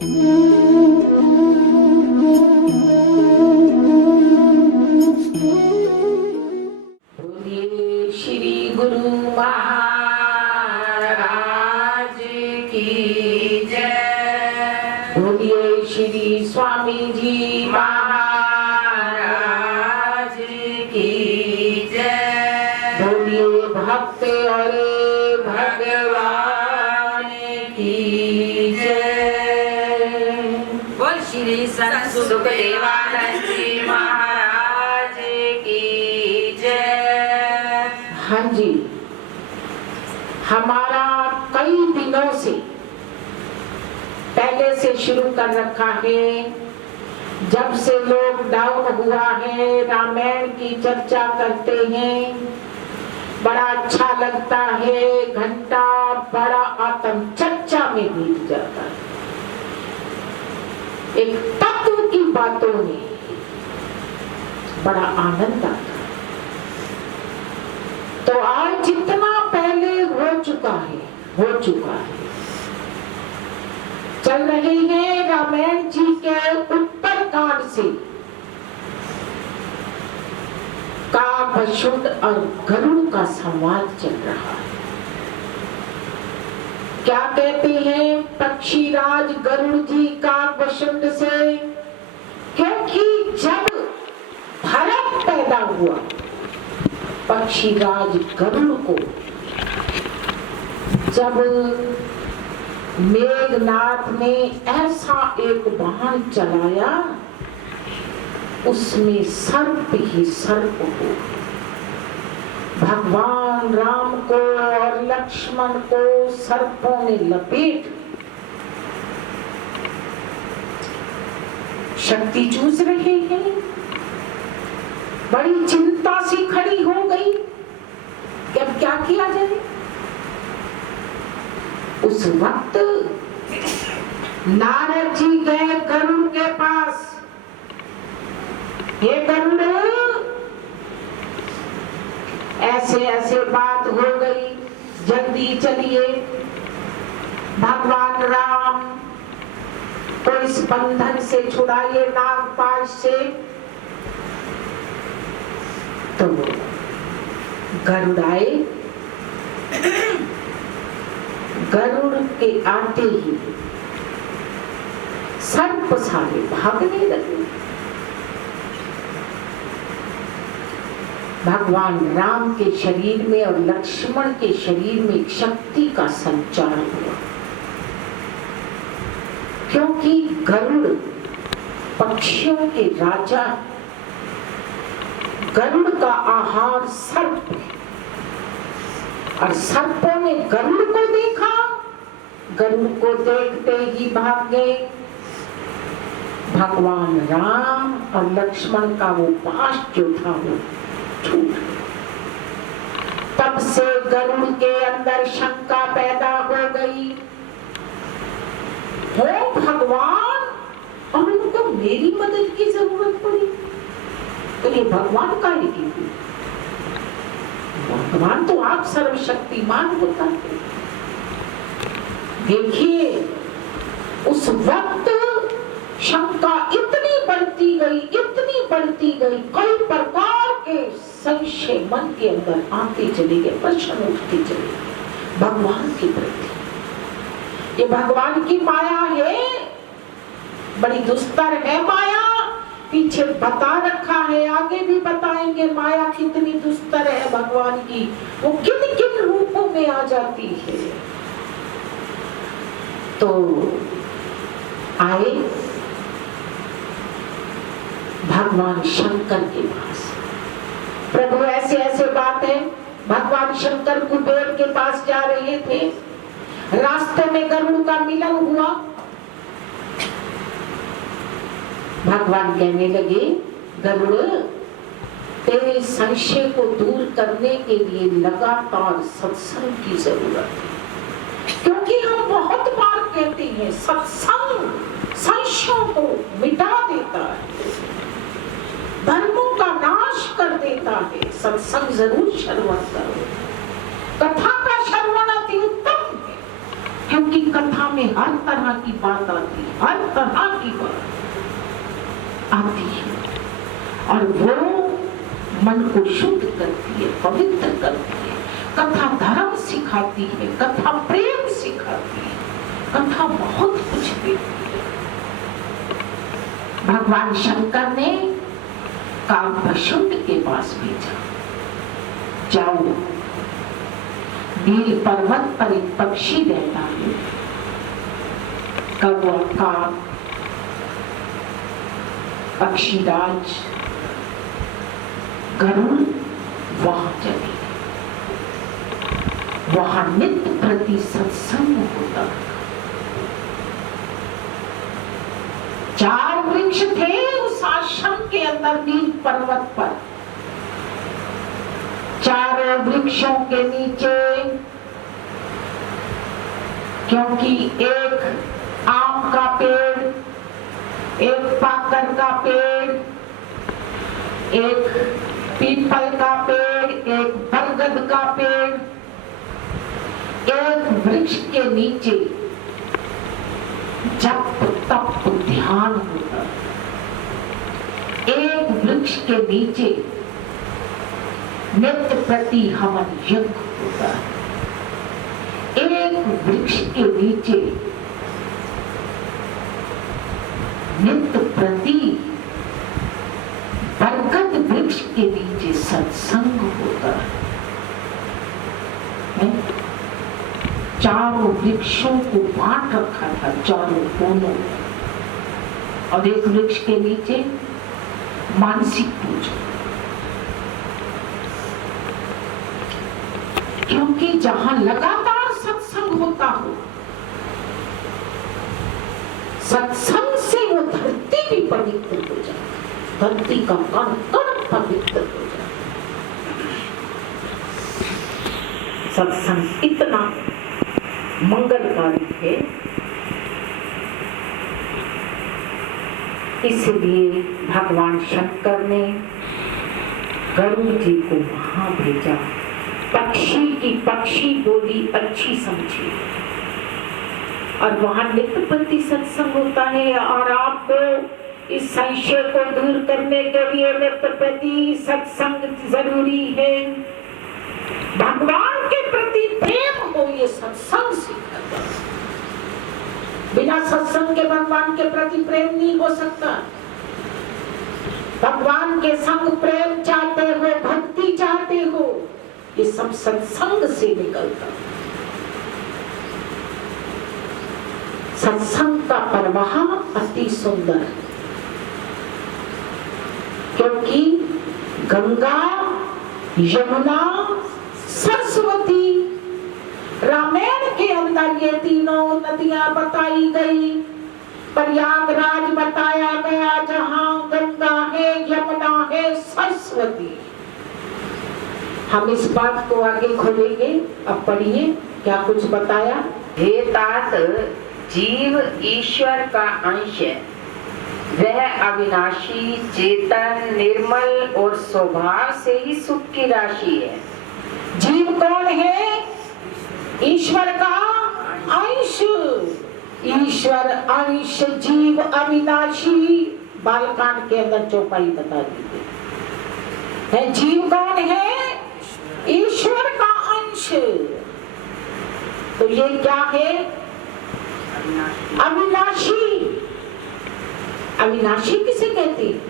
बोलिए श्री गुरु महाराज की जय। बोलिए श्री स्वामी जी महाराज की जय। बोलिए भक्त और भगवान की जय। बोल श्री संत सुखदेवानंद जी महाराज की जय। हाँ जी, हमारा कई दिनों से पहले से शुरू कर रखा है। जब से लॉकडाउन हुआ है, रामायण की चर्चा करते हैं, बड़ा अच्छा लगता है। घंटा बड़ा आत्म चर्चा में बीत जाता है, एक तत्व की बातों में बड़ा आनंद आता है। तो आज जितना पहले हो चुका है चल रहे हैं रामायण जी के उत्तरकांड से। काकभशुंड और गरुड़ का संवाद चल रहा है। क्या कहते हैं पक्षीराज गरुड़ जी काकभशुंड से? क्योंकि जब भरत पैदा हुआ, पक्षीराज गरुड़ को जब मेघनाथ ने ऐसा एक बाण चलाया, उसमें सर्प ही सर्प हो। भगवान राम को और लक्ष्मण को सर्पों ने लपेट शक्ति चूस रहे हैं। बड़ी चिंता सी खड़ी हो गई कि अब क्या किया जाए। उस वक्त नारद जी गए गरुड़ के पास। हे गरुड़, ऐसे ऐसे बात हो गई, जल्दी चलिए। भगवान राम को इस बंधन से छुड़ाइए, नागपाश से। तो गरुड़ आए। गरुड़ के आते ही सर्प सारे भागने लगे। भगवान राम के शरीर में और लक्ष्मण के शरीर में एक शक्ति का संचार हुआ, क्योंकि गरुड़ पक्षियों के राजा, गरुड़ का आहार सर्प है। और सर्पों ने गरुड़ को देखा, गरुड़ को देखते ही भाग गए। भगवान राम और लक्ष्मण का वो पाश जो था वो छूट। तब से गरुड़ के अंदर शंका पैदा हो गई, हो भगवान और उनको मेरी मदद की जरूरत पड़ी तो ये भगवान का ही की। भगवान तो आप सर्वशक्तिमान होता है। देखिए उस वक्त शंका इतनी बढ़ती गई, कई प्रकार के संशय मन के अंदर आते चले गए, प्रश्न उठते चले भगवान के प्रति। ये भगवान की माया है, बड़ी दुस्तर है माया। पीछे बता रखा है, आगे भी बताएंगे माया कितनी दुस्तर है भगवान की। वो किन किन रूपों में आ जाती है। तो आए भगवान शंकर के पास। प्रभु ऐसे ऐसे बात है। भगवान शंकर कुबेर के पास जा रहे थे, रास्ते में गरुड़ का मिलन हुआ। भगवान कहने लगे, गरुड़ तेरे संशय को दूर करने के लिए लगातार सत्संग की जरूरत है। क्योंकि हम बहुत बार कहते हैं सत्संग संशयों को मिटा देता है, धर्मों का नाश कर देता है। सत्संग जरूर श्रवण करो, कथा का श्रवण अति उत्तम है। क्योंकि कथा में हर तरह की बात आती है, हर तरह की बात आती है, और वो मन को शुद्ध करती है, पवित्र करती है। कथा धर्म सिखाती है, कथा प्रेम सिखाती है, कथा बहुत कुछ देती है। भगवान शंकर ने कामधुशुंड के पास भेजा, जाओ, नील पर्वत पर एक पक्षी रहता है, कौवा का पक्षीराज गरुड़, वहां चले। वहां नित्य प्रति सत्संग होता। 4 वृक्ष थे उस आश्रम के अंदर नील पर्वत पर। चारों वृक्षों के नीचे, क्योंकि एक आम का पेड़, एक पाकर का पेड़, एक पीपल का पेड़, एक बरगद का पेड़, एक वृक्ष के नीचे जप तप ध्यान होता। एक वृक्ष के नीचे नित्य प्रति हवन यज्ञ होता है। एक वृक्ष के नीचे नित्य प्रति बरगद वृक्ष के नीचे सत्संग होता है। चारों वृक्षों को बांट रखा था, चारों कोनों, और एक वृक्ष के नीचे मानसिक पूजा। क्योंकि जहां लगातार सत्संग होता हो, सत्संग से वो धरती भी पवित्र हो जाए, धरती का कण कण पवित्र हो जाए। सत्संग इतना मंगलकारी है, इसलिए भगवान शंकर ने गरुड़ जी को वहां भेजा। पक्षी की पक्षी बोली अच्छी समझी, और वहां नित्य प्रति सत्संग होता है। और आपको इस संशय को दूर करने के लिए नित्य प्रति सत्संग जरूरी है। भगवान के प्रति प्रेम हो, ये सत्संग सिखाता है। बिना सत्संग के भगवान के प्रति प्रेम नहीं हो सकता। भगवान के संग प्रेम चाहते हो, भक्ति चाहते हो, ये सब सत्संग से निकलता। सत्संग का प्रवाह अति सुंदर है, क्योंकि गंगा, यमुना, सरस्वती, रामायण के अंदर ये तीनों नदियां बताई गई। प्रयागराज बताया गया, जहां गंगा है, यमुना है, सरस्वती। हम इस बात को आगे खोलेंगे। अब पढ़िए, क्या कुछ बताया। हे तात, जीव ईश्वर का अंश है। वह अविनाशी, चेतन, निर्मल और स्वभाव से ही सुख की राशि है। जीव कौन है? ईश्वर का अंश। ईश्वर अंश, जीव अविनाशी। बालकांड के अंदर चौपाई बता दी है। जीव कौन है? ईश्वर का अंश। तो ये क्या है? अविनाशी। अविनाशी किसे कहते हैं?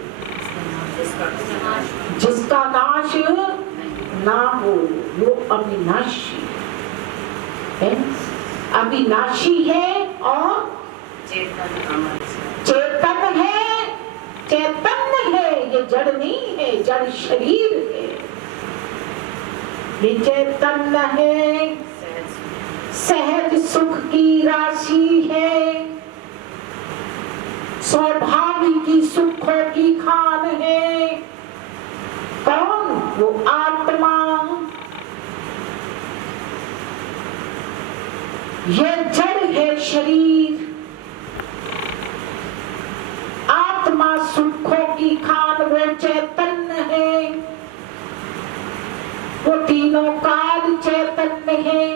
जिसका नाश ना हो, वो अविनाशी है। अविनाशी है और चेतन है। चैतन्य है, ये जड़ नहीं है, जड़ शरीर है। ये चैतन्य है, सहज सुख की राशि है, स्वाभाविक सुखों की खान है। कौन? वो आत्मा। ये जड़ है शरीर। आत्मा सुखों की खान, वो चैतन्य है। वो तीनों काल चैतन्य है।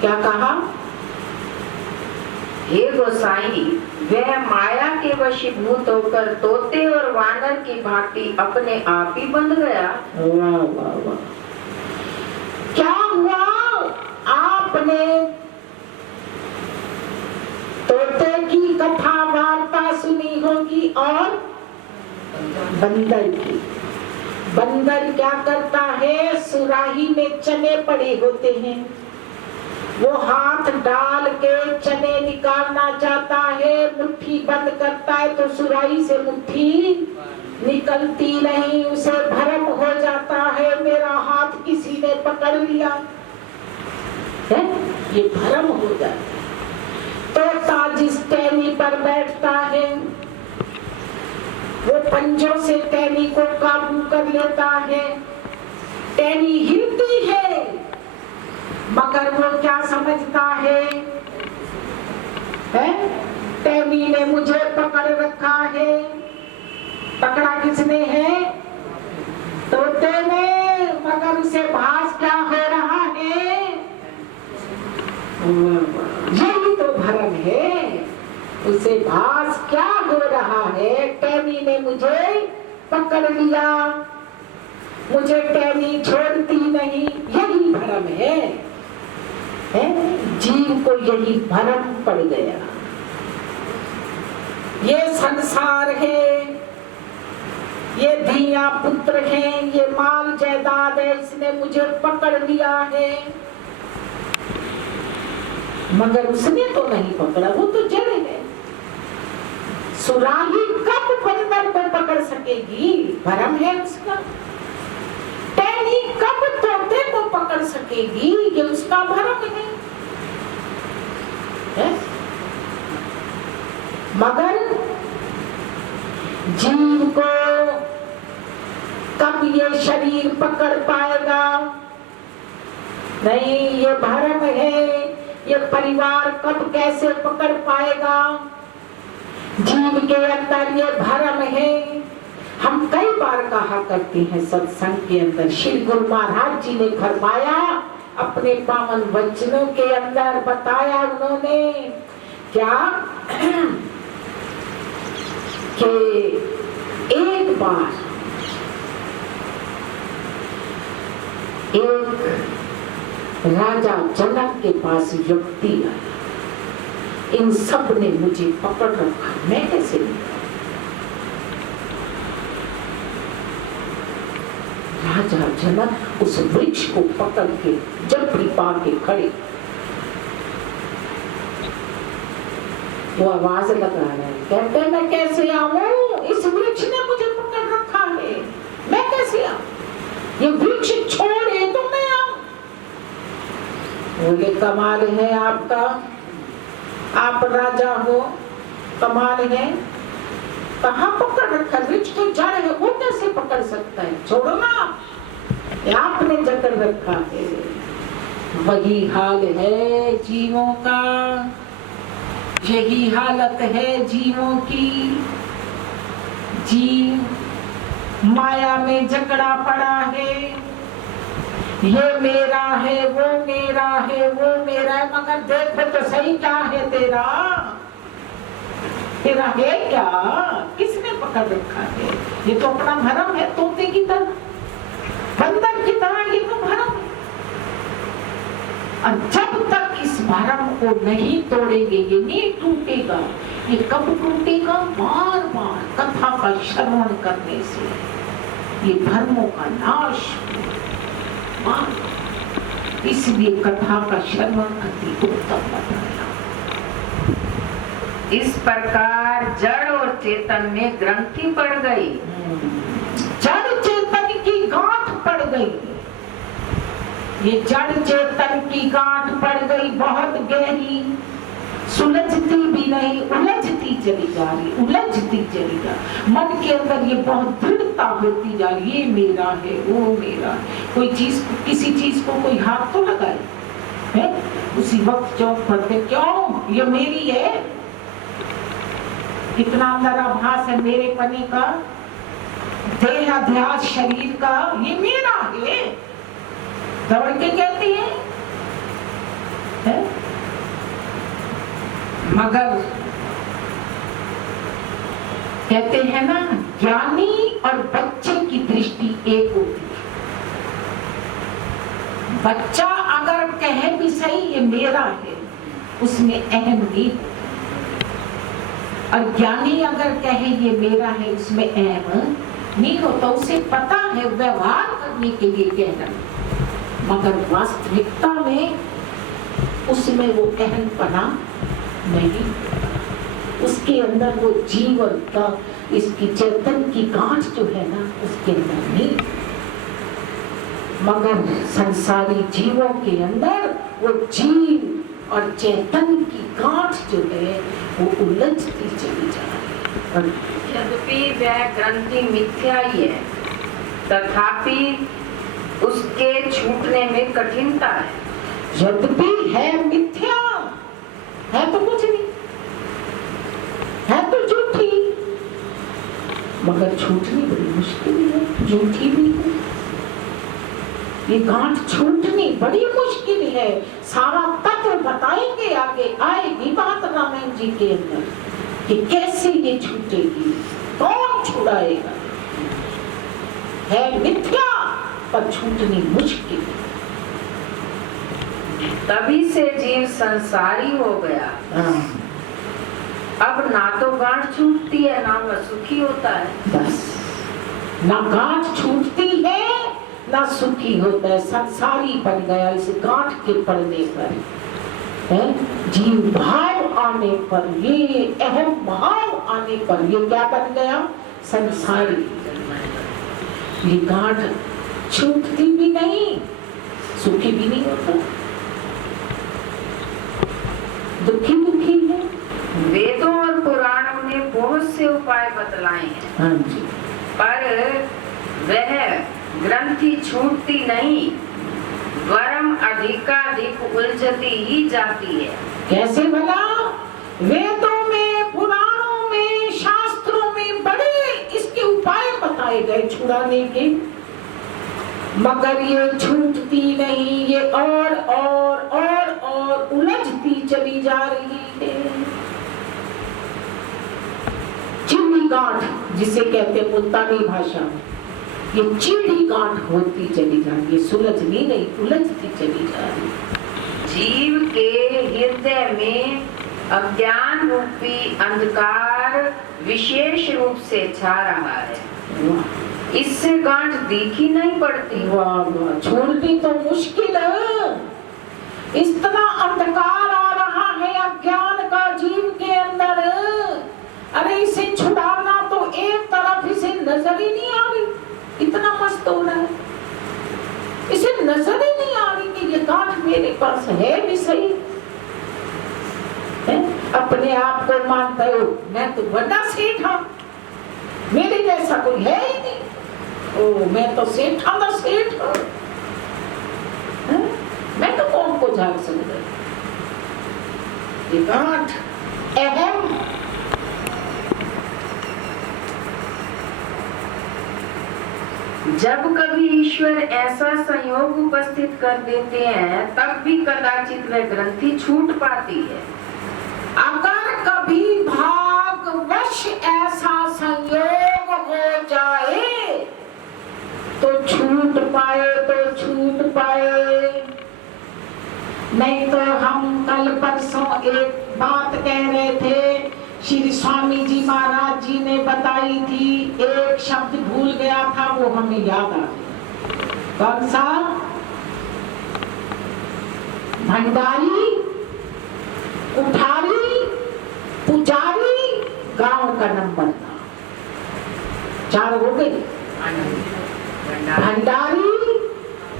क्या कहा? हे गोसाई, वह माया के वशीभूत होकर तोते और वानर की भांति अपने आप ही बंध गया। वाह वाह वाह। क्या हुआ? आपने तोते की कथा वार्ता सुनी होगी और बंदर की। बंदर क्या करता है? सुराही में चने पड़े होते हैं, वो हाथ डाल के चने निकालना चाहता है, मुट्ठी बंद करता है तो सुराही से मुट्ठी निकलती नहीं, उसे भ्रम हो जाता है मेरा हाथ किसी ने पकड़ लिया है, ये भ्रम हो जाता है। तोता जिस टहनी पर बैठता है वो पंजों से टहनी को काबू कर लेता है, टहनी हिलती है मगर वो क्या समझता है? टहनी ने मुझे पकड़ रखा है। पकड़ा किसने है? तोते ने, मगर उसे भास क्या हो रहा है? यही तो भ्रम है। उसे भास क्या हो रहा है? टहनी ने मुझे पकड़ लिया, मुझे टहनी छोड़ती नहीं, यही भ्रम है। जीव को यही भ्रम पड़ गया। ये संसार है, ये धिया पुत्र हैं, ये माल जायदाद है, इसने मुझे पकड़ लिया है। मगर उसने तो नहीं पकड़ा, वो तो जड़ है। सुराही कब बंदर को पकड़ सकेगी? भ्रम है उसका। टहनी कब तोते को पकड़ सकेगी? ये उसका भ्रम है। मगर जीव को कब ये शरीर पकड़ पाएगा? नहीं, ये भ्रम है। ये परिवार कब कैसे पकड़ पाएगा? जीव के अंदर ये भ्रम है। हम कई बार कहा करते हैं सत्संग के अंदर, श्री गुरु महाराज जी ने फरमाया, अपने पावन वचनों के अंदर बताया उन्होंने क्या कि एक बार एक राजा जनक के पास व्यक्ति आया, इन सब ने मुझे पकड़ रखा, मैं कैसे निकलूं? राजा जनक उस वृक्ष को पकड़ के जबरी पा के खड़े, वो आवाज लगा रहे हैं, कहते हैं मैं कैसे आऊं? इस वृक्ष ने मुझे पकड़ रखा है, मैं कैसे आऊं? ये वृक्ष छोड़े तो मैं आऊं। बोले कमाल है आपका, आप राजा हो, कमाल है, कहाँ पकड़ रखा? वृक्ष तो जड़ है, वो कैसे पकड़ सकता है? छोड़ो ना, आपने जकड़ रखा है। वही हाल है जीवों का, यही हालत है जीवों की। जीव माया में जकड़ा पड़ा है, ये मेरा है, वो मेरा है, वो मेरा है, मगर देखो तो सही क्या है तेरा? तेरा है क्या? किसने पकड़ रखा है? ये तो अपना भ्रम है, तोते की तरह, बंदर की तरह, ये तो भ्रम है। और जब तक इस भ्रम को नहीं तोड़ेंगे, ये नहीं टूटेगा। ये कब टूटेगा? बार बार कथा का श्रवण करने से ये भ्रमों का नाश होगा। इसलिए कथा का श्रवण अति उत्तम बताया। इस प्रकार जड़ और चेतन में ग्रंथि पड़ गई, जड़ चेतन की गांठ पड़ गई। ये जड़ चेतन की गांठ पड़ गई, बहुत गहरी, सुलझती भी नहीं, उलझती चली जा रही, उलझती चली जा रही। मन के अंदर ये बहुत दृढ़ता होती जा रही, ये मेरा है, वो मेरा है। कोई चीज, किसी चीज को कोई हाथ तो लगाए है, उसी वक्त चौक पड़ते, क्यों ये मेरी है? कितना अंदर आभास है मेरे पने का, देहाध्यास शरीर का, ये मेरा है। दौड़ के कहती है मगर कहते हैं ना, ज्ञानी और बच्चे की दृष्टि एक होती है। बच्चा अगर कहे भी सही ये मेरा है, उसमें अहम नहीं होता, और ज्ञानी अगर कहे ये मेरा है, उसमें अहम नहीं होता। उसे पता है व्यवहार करने के लिए कहना, मगर वास्तविकता में उसमें वो अहमपना नहीं, उसके अंदर वो जीवन का, इसकी चेतन की गांठ जो है ना, उसके अंदर नहीं। मगर संसारी जीवों के अंदर वो जीव और चेतन की गांठ जो है वो उलझती चली जा रही है। यद्यपि वह ग्रंथि मिथ्या ही है, तथापि उसके छूटने में कठिनता है। यद्यपि है मिथ्या, है तो कुछ नहीं, है तो झूठी, मगर छूटनी बड़ी मुश्किल है। झूठी भी है, ये गांठ छूटनी बड़ी मुश्किल है। सारा तत्व बताएंगे, आगे आएगी बात रामायण जी के अंदर कि कैसे ये छूटेगी, कौन छुड़ाएगा। है मिथ्या पर छूटनी मुश्किल। तभी से जीव संसारी हो गया। अब ना तो गांठ छूटती है, ना वह सुखी होता है। बस ना गांठ छूटती है, ना सुखी होता है, संसारी बन गया इस गांठ के पड़ने पर। जीव भाव आने पर, ये अहम भाव आने पर, ये क्या बन गया? संसारी। ये गांठ छूटती भी नहीं, सुखी भी नहीं होता, दुखी दुखी है। वेदों और पुराणों ने बहुत से उपाय बतलाए हैं। हाँ जी। पर वह ग्रंथि छूटती नहीं, वरम अधिकाधिक उलझती ही जाती है। कैसे भला? वेदों में, पुराणों में, शास्त्रों में बड़े इसके उपाय बताए गए छुड़ाने के, मगर ये छूटती नहीं, ये और उलझती चली जा रही है। चिड़ी गांठ जिसे कहते हैं मुल्तानी भाषा में, ये चिड़ी गांठ होती चली जा रही है, सुलझनी नहीं, उलझती चली जा रही है। जीव के हृदय में अज्ञान रूपी अंधकार विशेष रूप से छा रहा है। इससे गांठ दिखी नहीं पड़ती। वाह वाह, छोड़नी तो मुश्किल है। इस तरह अंधकार आ रहा है अज्ञान का जीव के अंदर। अरे इसे छुड़ाना तो एक तरफ इसे नजर ही नहीं आ रही, इतना मस्त हो रहा है, इसे नजर ही नहीं आ रही कि ये गांठ मेरे पास है भी सही है। अपने आप को मानता हो मैं तो बड़ा सेठ हूं, मेरे जैसा कोई है ही नहीं। ओ मैं तो सेठा दा सेठ हूं, मैं तो कौन को जान सकता। ये गांठ अहम जब कभी ईश्वर ऐसा संयोग उपस्थित कर देते हैं, तब भी कदाचित वह ग्रंथि छूट पाती है। अगर कभी भाग्यवश ऐसा संयोग हो जाए तो छूट पाए, नहीं तो हम कल परसों एक बात कह रहे थे, श्री स्वामी जी महाराज जी ने बताई थी, एक शब्द भूल गया था, वो हमें याद आ गया। कौन सा? भंडारी, कुठारी, पुजारी, गांव का नंबर था। 4 हो गए। भंडारी,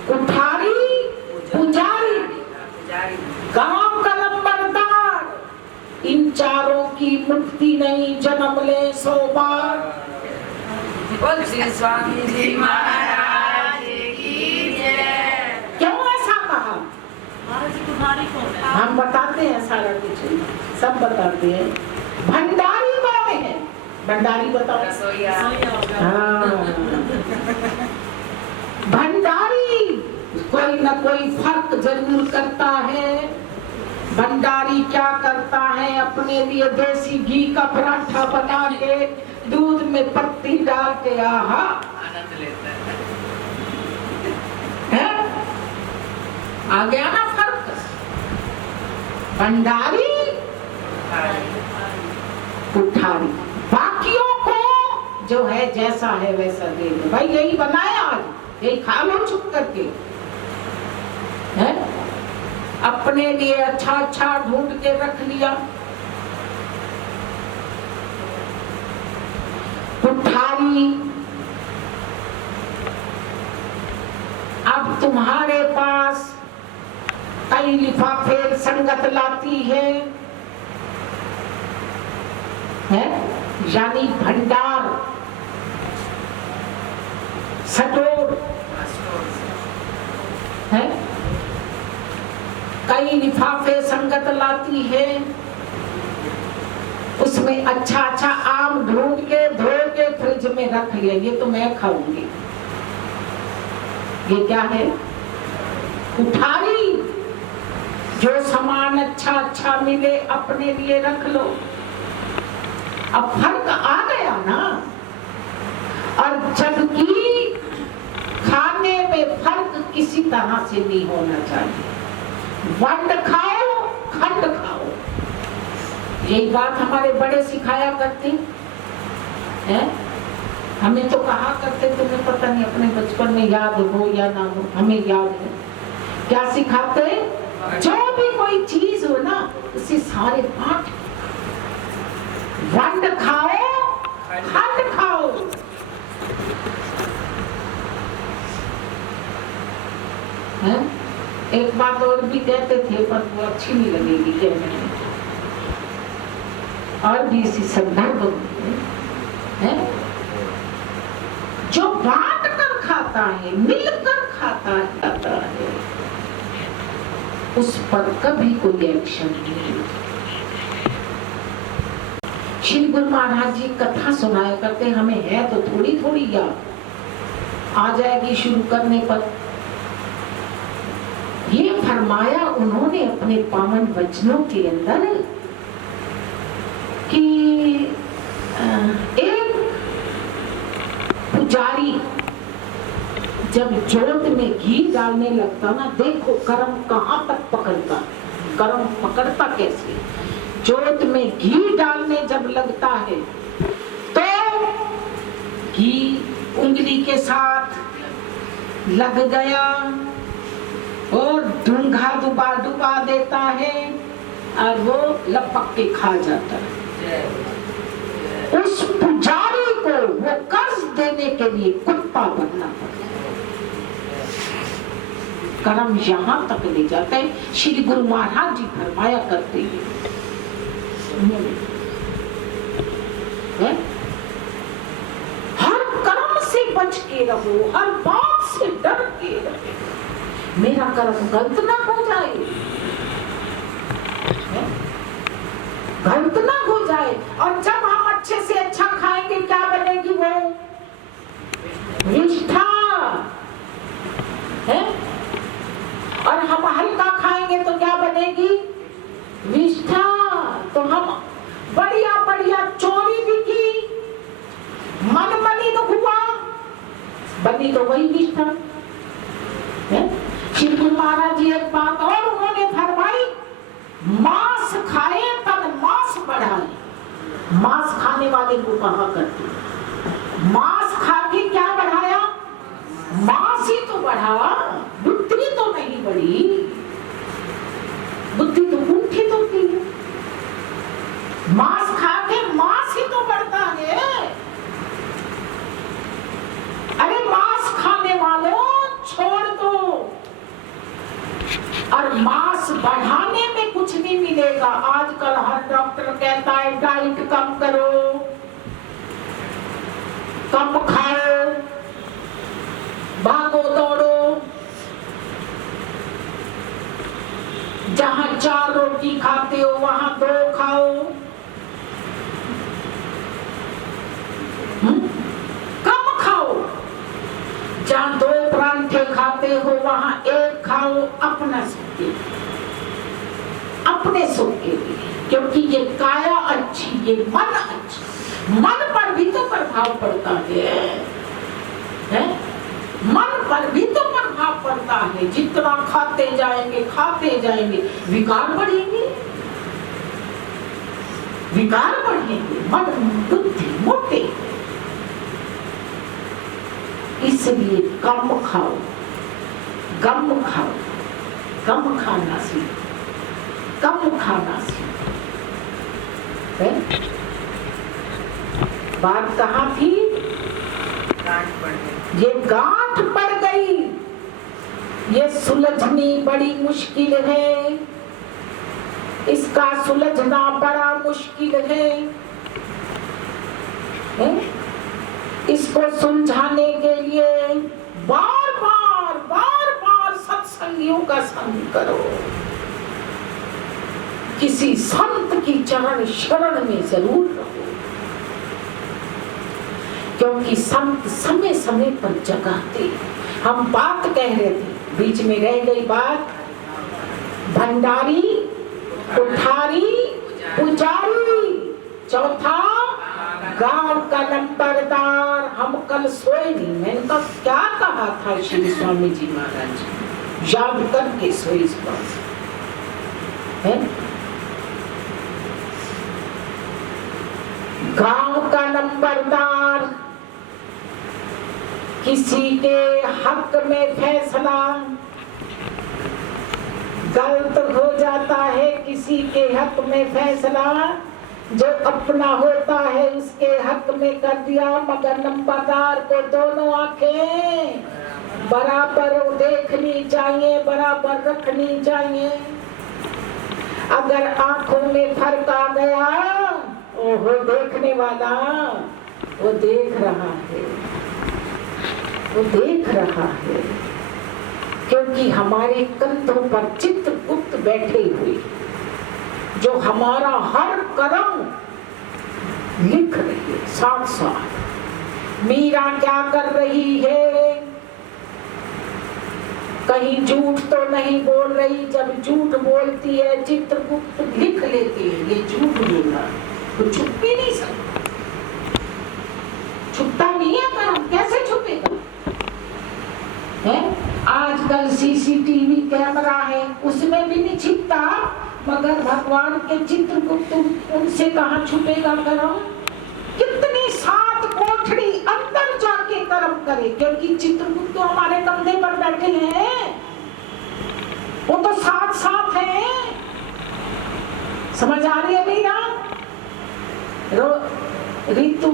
कुठारी, पुजारी, गांव का नंबरदार, इन चारों की मुक्ति नहीं, जन्म ले 100 बार। स्वामी जी महाराज की जय। क्यों ऐसा कहा? हम बताते हैं, सारा कुछ सब बताते हैं। भंडारी कौन है? भंडारी बताओ। हाँ। भंडारी कोई न कोई फर्क जरूर करता है। भंडारी क्या करता है? है अपने लिए देसी घी का पराठा बना के दूध में पत्ती डाल के आहा आनंद लेता है? आ गया ना फर्क। भंडारी कुठारी बाकियों को जो है जैसा है वैसा दे दो। भाई यही बनाया आज, यही खा लो चुप करके, है? अपने लिए अच्छा अच्छा ढूंढ के रख लिया। कुठारी अब तुम्हारे पास कई लिफाफे संगत लाती है, यानी भंडार स्टोर है, कई लिफाफे संगत लाती है, उसमें अच्छा अच्छा आम ढूंढ के धो के फ्रिज में रख लिया, ये तो मैं खाऊंगी। ये क्या है? कुठारी। जो सामान अच्छा अच्छा मिले अपने लिए रख लो। अब फर्क आ गया ना। और जबकि खाने में फर्क किसी तरह से नहीं होना चाहिए। वंड खाओ खंड खाओ, यही बात हमारे बड़े सिखाया करते हैं। हमें तो कहा करते, तुम्हें पता नहीं अपने बचपन में याद हो या ना हो, हमें याद है। क्या सिखाते? जो भी कोई चीज हो ना उसे सारे बांट, वंड खाओ खंड खाओ। है? एक बात और भी कहते थे पर वो अच्छी नहीं लगेगी कहने में, और भी इसी संदर्भ में है, जो बांट कर खाता है, मिलकर खाता है, उस पर कभी कोई एक्शन नहीं। श्री गुरु महाराज जी कथा सुनाया करते, हमें है तो थोड़ी थोड़ी याद आ जाएगी शुरू करने पर। ये फरमाया उन्होंने अपने पावन वचनों के अंदर कि एक पुजारी जब जोत में घी डालने लगता ना, देखो कर्म कहाँ तक पकड़ता, कर्म पकड़ता कैसे। जोत में घी डालने जब लगता है तो घी उंगली के साथ लग गया और ढूंघा डुबा देता है और वो लपक के खा जाता है। उस पुजारी को वो कर्ज देने के लिए कुत्ता बनना पड़ता है। कर्म यहाँ तक ले जाता है। श्री गुरु महाराज जी फरमाया करते हैं, हर कर्म से बच के रहो, हर बात से डर के रहो, मेरा कर्म गलत ना हो जाए, गलत ना हो जाए। और जब हम अच्छे से अच्छा खाएंगे क्या बनेगी वो निष्ठा है, और हम हल्का खाएंगे तो क्या बनेगी निष्ठा। तो हम बढ़िया बढ़िया चोरी भी की, मनमनी न हुआ, बनी तो वही निष्ठा है। श्री गुरु महाराज जी एक बात और उन्होंने फरमाई, मांस खाए तब मांस बढ़ाए। मांस खाने वाले को कहा करते, मांस खा के क्या बढ़ाया, मांस ही तो बढ़ा, बुद्धि तो नहीं बढ़ी। बुद्धि तो कुंठित होती है, मांस खा के मांस ही तो बढ़ता है। अरे मांस खाने वालों छोड़ दो, और मांस बढ़ाने में कुछ नहीं मिलेगा। आजकल हर डॉक्टर कहता है डाइट कम करो, कम खाओ, भागो दौड़ो, जहां 4 रोटी खाते हो वहां 2 खाओ, कम खाओ, जहां 2 परांठे खाते हो वहां 1 खाओ। अपना सकते अपने सुख के लिए, क्योंकि ये काया अच्छी, ये मन अच्छा, मन पर भी तो प्रभाव पड़ता है? मन पर भी तो प्रभाव पड़ता है। जितना खाते जाएंगे विकार बढ़ेंगे, मन बुद्धि मोटे। इसलिए कम खाओ, कम खाना सीखो, बात कहाँ थी? ये गांठ पड़ गई, ये सुलझनी बड़ी मुश्किल है, इसका सुलझना बड़ा मुश्किल है। इसको सुलझाने के लिए बार बार सत्संगियों का संग करो, किसी संत की चरण शरण में जरूर रहो, क्योंकि संत समय समय पर जगाते। हम बात कह रहे थे, बीच में रह गई बात। भंडारी, कुठारी, पुजारी, चौथा गांव का नंबरदार। हम कल सोए नहीं, मैंने कहा क्या कहा था श्री स्वामी जी महाराज, याद करके सोई इस बात है। गांव का नंबरदार, किसी के हक में फैसला गलत हो जाता है, किसी के हक में फैसला जो अपना होता है उसके हक में कर दिया, मगर नंबरदार को दोनों आंखें बराबर देखनी चाहिए, बराबर रखनी चाहिए। अगर आंखों में फर्क आ गया, ओहो देखने वाला वो देख रहा है, वो देख रहा है, क्योंकि हमारे कंधों पर चित्रगुप्त बैठे हुए जो हमारा हर कदम लिख रही है साथ साथ। मीरा क्या कर रही है, कहीं झूठ तो नहीं बोल रही, जब झूठ बोलती है चित्रगुप्त लिख लेते हैं ये झूठ बोला, तो छुप भी नहीं सकता, छुपता नहीं है, पर कैसे छुपेगा है? आजकल सीसीटीवी कैमरा है, उसमें भी नहीं छिपता, मगर भगवान के चित्रगुप्त उनसे कहाँ छुपेगा कर्म? कितनी सात कोठड़ी अंदर जाके कर्म करे, क्योंकि चित्रगुप्त तो हमारे कंधे पर बैठे हैं, वो तो साथ साथ है। समझ आ रही है मीरा? ऋतु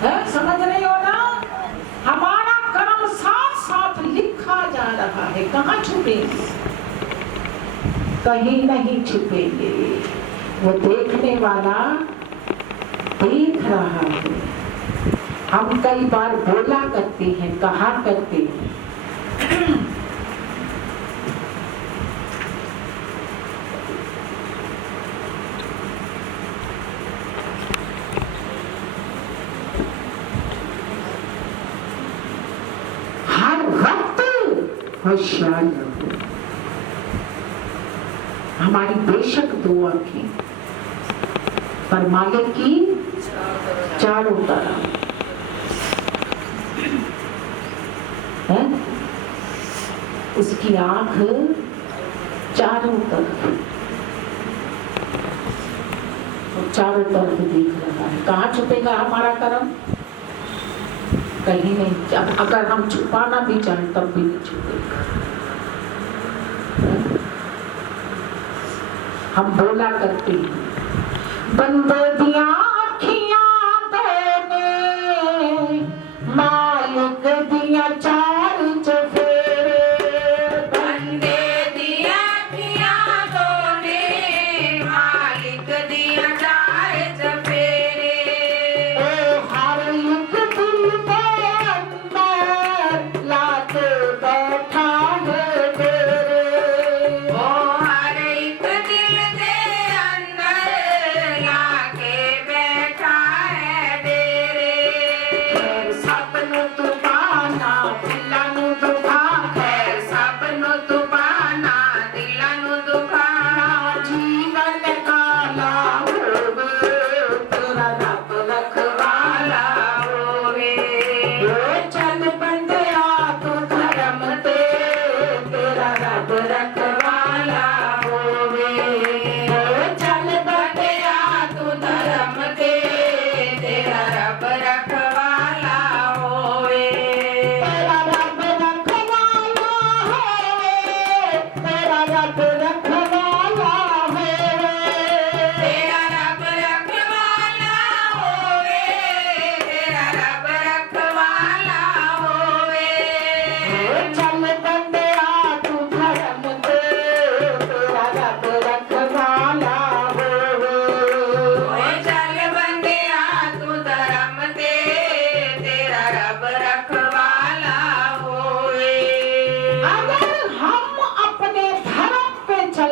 है, समझ रही हो ना? हमारा कर्म साथ साथ लिखा जा रहा है, कहाँ छुपेंगे? कहीं नहीं छुपेंगे, वो देखने वाला देख रहा है। हम कई बार बोला करते हैं, कहा करते हैं, हर वक्त होशियार रहो। हमारी बेशक दो आंखें, पर मालिक की चारों तरफ है, उसकी आंख चारों तरफ, चारों तरफ देख रहा है। कहाँ छुपेगा हमारा कर्म? कहीं नहीं। अगर हम छुपाना भी चाहें तब भी नहीं छुपेगा। हम बोला करते हैं, बंदे दिया अखियां देने, मालिक दिया चार चफेरे, बंदे दिया अखियां दोने, मालिक दिया चार चफेरे, हर एक दिल के अंदर लाके बैठा है तेरे, ओ हर एक दिल दे अंदर लाके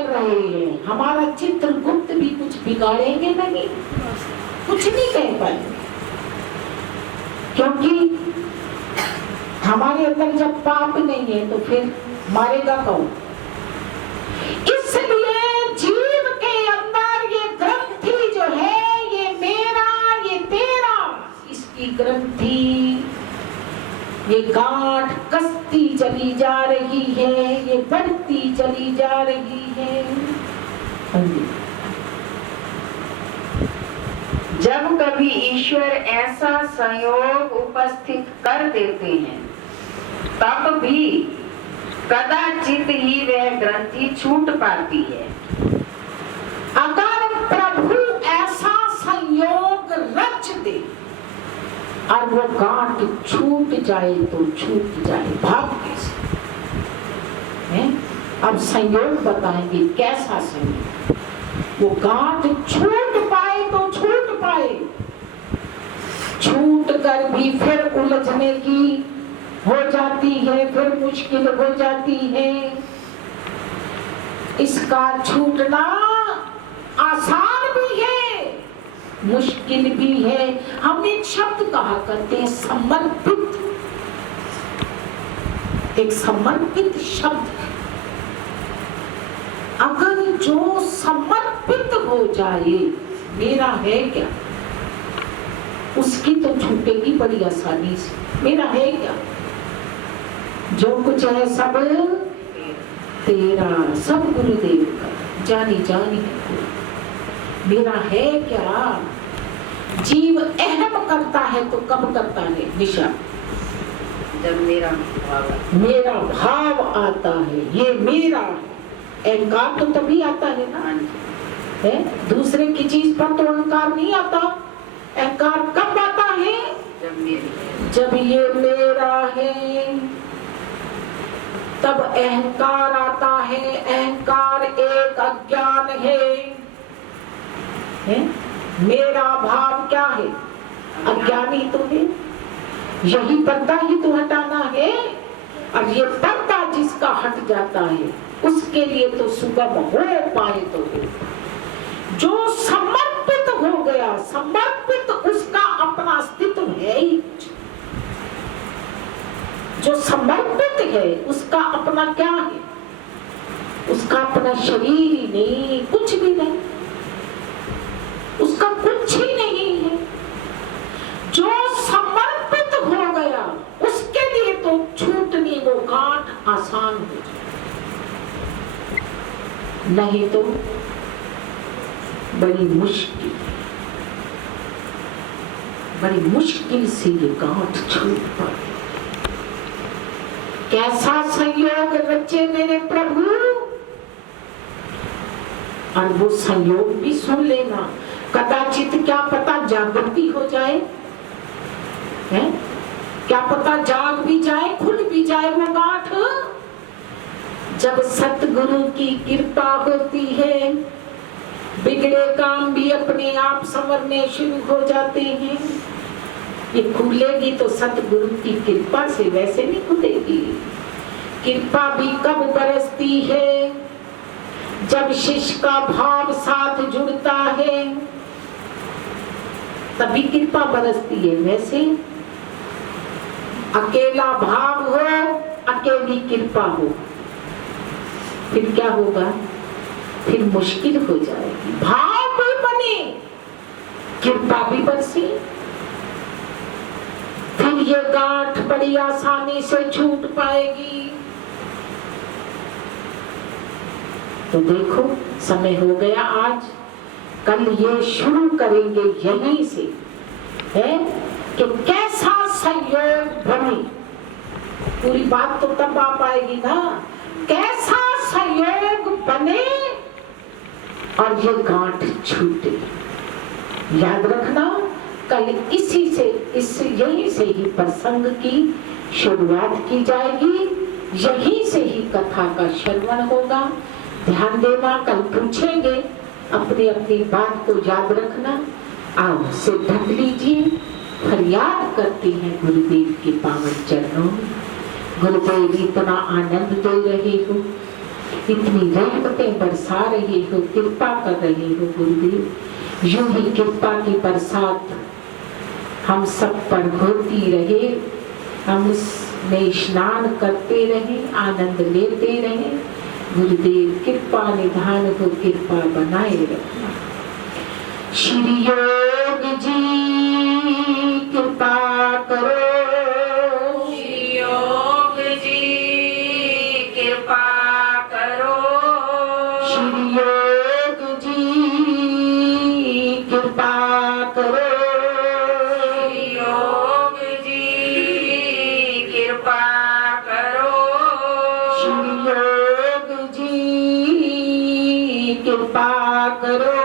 रहे हैं, हमारा चित्रगुप्त भी कुछ बिगाड़ेंगे नहीं, कुछ नहीं कह पाएंगे, क्योंकि हमारे अंदर जब पाप नहीं है तो फिर मारेगा कौन? इसलिए जीव के अंदर ये ग्रंथि जो है, ये मेरा, ये तेरा, इसकी ग्रंथि, ये गांठ कसती चली जा रही है, ये बढ़ती चली जा रही है। जब कभी ईश्वर ऐसा संयोग उपस्थित कर देते हैं तब भी कदाचित ही वह ग्रंथि छूट पाती है। अगर प्रभु ऐसा संयोग रच दे और वो गांठ छूट जाए तो छूट जाए, भाग्य से। अब संयोग बताएंगे कैसा संयोग। वो गांठ छूट पाए तो छूट पाए, छूट कर भी फिर उलझने की हो जाती है, फिर मुश्किल हो जाती है। इसका छूटना आसान भी है, मुश्किल भी है। हम एक शब्द कहा करते हैं समर्पित, एक समर्पित शब्द है। अगर जो समर्पित हो जाए, मेरा है क्या, उसकी तो छूटेगी बड़ी आसानी से। मेरा है क्या, जो कुछ है सब तेरा, सब गुरुदेव का, जानी जानी है। मेरा है क्या, जीव अहम करता है तो कब करता है निशा? जब मेरा भाव आता है, ये मेरा है। अहंकार तो तभी आता है ना, है? दूसरे की चीज पर तो अहंकार नहीं आता। अहंकार कब आता है? जब ये मेरा है तब अहंकार आता है। अहंकार एक अज्ञान है? मेरा भाव क्या है? अज्ञानी तो है। यही पर्दा ही तो हटाना है, और ये पर्दा जिसका हट जाता है उसके लिए तो सुगम हो पाए तो है। जो समर्पित हो गया, समर्पित उसका अपना अस्तित्व है ही। जो समर्पित है उसका अपना क्या है? उसका अपना शरीर ही नहीं, कुछ भी नहीं, उसका कुछ ही नहीं है। जो समर्पित हो गया उसके लिए तो छूटनी वो गांठ आसान हो जाए, नहीं तो बड़ी मुश्किल, बड़ी मुश्किल से ये गांठ छूट पाती। कैसा संयोग रचे मेरे प्रभु, और वो संयोग भी सुन लेना। कदाचित क्या पता जागृति हो जाए, है? क्या पता जाग भी जाए, खुल भी जाए वो गांठ। जब सतगुरु की कृपा होती है, बिगड़े काम भी अपने आप संवरने शुरू हो जाते हैं। ये खुलेगी तो सतगुरु की कृपा से, वैसे नहीं खुलेगी। कृपा भी कब बरसती है? जब शिष्य का भाव साथ जुड़ता है तभी कृपा बरसती है। वैसे अकेला भाव हो, अकेली कृपा हो, फिर क्या होगा? फिर मुश्किल हो जाएगी। भाव भी बने, कृपा भी बरसे, फिर ये गांठ बड़ी आसानी से छूट पाएगी। तो देखो समय हो गया आज, कल ये शुरू करेंगे यहीं से, है कि कैसा संयोग बने। पूरी बात तो तब आ पाएगी ना, कैसा संयोग बने और ये गांठ छूटे। याद रखना, कल इसी से, इस यहीं से ही प्रसंग की शुरुआत की जाएगी, यहीं से ही कथा का श्रवण होगा। ध्यान देना, कल पूछेंगे, अपनी अपनी बात को याद रखना। आओ से ढक लीजिए, फरियाद करती हैं गुरुदेव के पावन चरणों में। गुरुदेव इतना आनंद दे रहे हो, इतनी रहमतें बरसा रहे हो, कृपा कर रहे हो गुरुदेव। यूं ही कृपा की बरसात हम सब पर होती रहे, हम उसमें स्नान करते रहे, आनंद लेते रहे। गुरुदेव कृपा निधान को कृपा बनाए रखना। श्री योग जी कृपा करो, श्री योग जी कृपा करो, श्री योग जी कृपा करो, श्री योग जी कृपा करो, श्री योग जी कृपा करो।